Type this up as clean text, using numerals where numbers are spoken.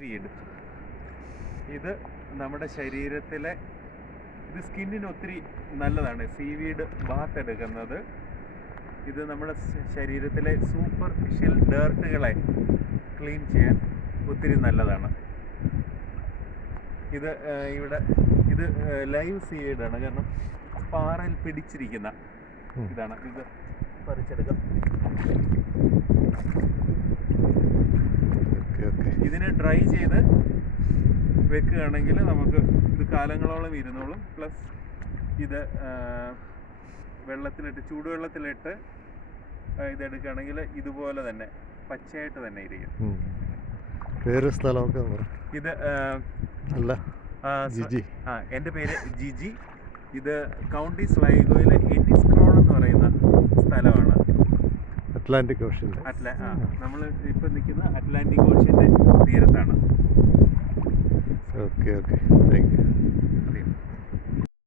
Weed ഇത് നമ്മുടെ ശരീരത്തിലെ ഇത് സ്കിന്നിന് ഒത്തിരി നല്ലതാണ്. സീവീഡ് ബാത്ത് എടുക്കുന്നത് ഇത് നമ്മുടെ ശരീരത്തിലെ സൂപ്പർഫിഷ്യൽ ഡേർട്ടുകളെ ക്ലീൻ ചെയ്യാൻ ഒത്തിരി നല്ലതാണ്. ഇത് ഇത് ലൈവ് സീവീഡാണ്, കാരണം പാറയിൽ പിടിച്ചിരിക്കുന്ന ഇതാണ്. ഇത് പറിച്ചെടുക്കാം. ഇതിനെ ഡ്രൈ ചെയ്ത് വെക്കുകയാണെങ്കിൽ നമുക്ക് ഇത് കാലങ്ങളോളം ഇരുന്നോളും. പ്ലസ് ഇത് വെള്ളത്തിലിട്ട് ചൂടുവെള്ളത്തിലിട്ട് ഇതെടുക്കുകയാണെങ്കിൽ ഇതുപോലെ തന്നെ പച്ചയായിട്ട് തന്നെ ഇരിക്കും. പേര് സ്ഥലമൊക്കെ ഇത് അല്ല ജിജി. എൻ്റെ പേര് ജിജി. ഇത് കൗണ്ടി സ്ലൈഗോയിലെ എനിസ്ക്രോൺ എന്ന് പറയുന്ന സ്ഥലമാണ്. Atlantic ocean. നമ്മൾ ഇപ്പം നിൽക്കുന്ന അറ്റ്ലാന്റിക് ഓഷ്യൻ്റെ തീരത്താണ്. Okay thank you.